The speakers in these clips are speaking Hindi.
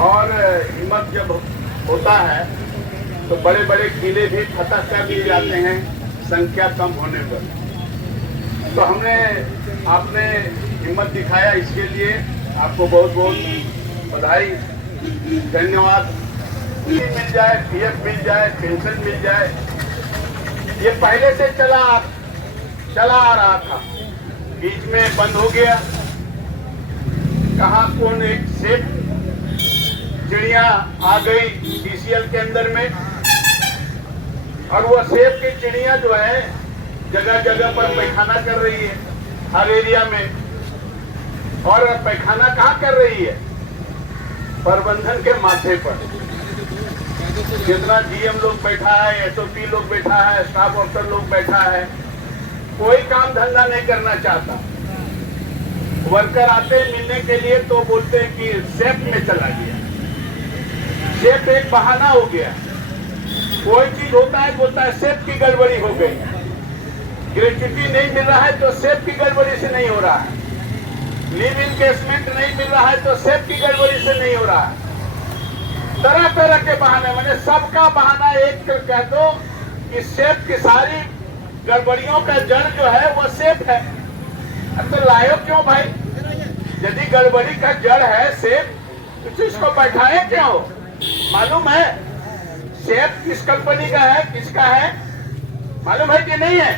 और हिम्मत जब होता है तो बड़े बड़े किले भी फतह कर दिए जाते हैं संख्या कम होने पर। तो हमने आपने हिम्मत दिखाया, इसके लिए आपको बहुत बहुत बधाई, धन्यवाद। मिल जाए, पीएफ मिल जाए, पेंशन मिल जाए, ये पहले से चला आ रहा था, बीच में बंद हो गया। कहाँ कौन एक सेफ चिड़िया आ गई डीसीएल के अंदर में, और वो सेफ की चिड़िया जो है जगह जगह पर पैखाना कर रही है हर एरिया में। और पैखाना कहाँ कर रही है? प्रबंधन के माथे पर। जितना डीएम लोग बैठा है, एसओपी लोग बैठा है, स्टाफ ऑफिसर लोग बैठा है, कोई काम धंधा नहीं करना चाहता। वर्कर आते मिलने के लिए तो बोलते हैं कि सेफ में चला गया। सेफ एक बहाना हो गया। कोई चीज होता है बोलता है सेफ की गड़बड़ी हो गई, ग्रेच्युटी नहीं मिल रहा है तो सेफ की गड़बड़ी से नहीं हो रहा है, लिव इनकेसमेंट नहीं मिल रहा है तो सेफ की गड़बड़ी से नहीं हो रहा है। तरह तरह के बहाने, मैंने सबका बहाना एक कह दो कि सेफ की सारी गड़बड़ियों का जड़ जो है वो सेफ है। अब तो लायो क्यों भाई? यदि गड़बड़ी का जड़ है सेफ तो इसको बैठाए क्यों? मालूम है सेफ किस कंपनी का है, किसका है? मालूम है कि नहीं है?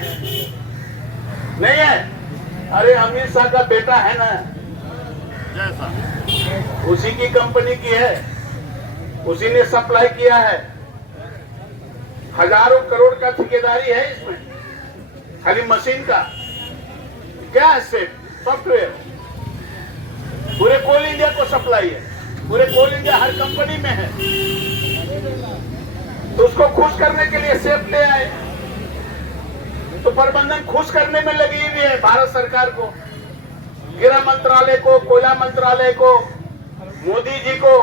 नहीं है? अरे अमित शाह का बेटा है ना, उसी की कंपनी की है, उसी ने सप्लाई किया है। हजारों करोड़ का ठेकेदारी है इसमें, खाली मशीन का। क्या है सेफ? सॉफ्टवेयर पूरे कोल इंडिया को सप्लाई है, पूरे कोल इंडिया हर कंपनी में है। तो उसको खुश करने के लिए सेफ ले आए, तो प्रबंधन खुश करने में लगी हुई है भारत सरकार को, गृह मंत्रालय को, कोयला मंत्रालय को, मोदी जी को,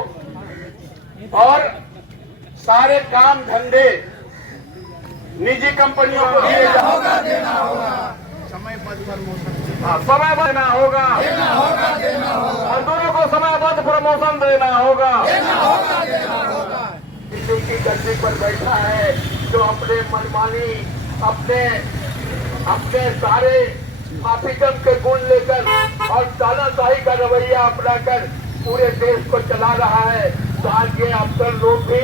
और सारे काम धंधे निजी कंपनियों को देना होगा, समयबद्ध देना होगा, मजदूरों को समयबद्ध प्रमोशन देना होगा। किसी की गद्दी पर बैठा है जो अपने मनमानी, अपने सारे फासिज्म के गुण लेकर और तानाशाही का रवैया अपनाकर पूरे देश को चला रहा है। तो आज के अफसर लोग भी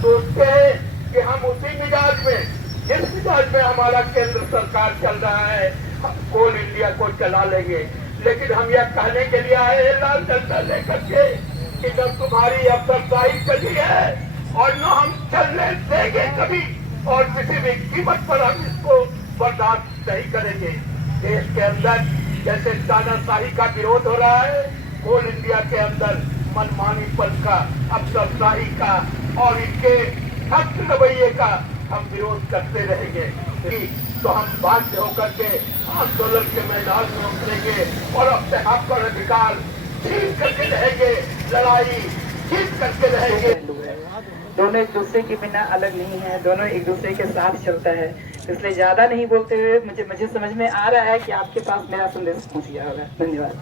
सोचते हैं कि हम उसी मिजाज में, जिस मिजाज में हमारा केंद्र सरकार चल रहा है, हम कोल इंडिया को चला लेंगे। लेकिन हम यह कहने के लिए आए हैं लाल झंडा लेकर के कि जब तुम्हारी अफसरशाही चली है और न हम चलने देंगे कभी, और किसी भी कीमत पर हम इसको बर्दाश्त नहीं करेंगे। देश के अंदर जैसे तानाशाही का विरोध हो रहा है, कोल इंडिया के अंदर मनमानीपन का, अफसरशाही का और इनके सख्त रवैये का हम विरोध करते रहेंगे। तो हम बाध्य होकर के आंदोलन के मैदान में उतरेंगे और अपने हक और अधिकार छीन करके रहेंगे, लड़ाई छीन करके रहेंगे। दोनों एक दूसरे के बिना अलग नहीं है, दोनों एक दूसरे के साथ चलता है। इसलिए ज्यादा नहीं बोलते हुए मुझे समझ में आ रहा है कि आपके पास मेरा संदेश पहुंच गया होगा। धन्यवाद।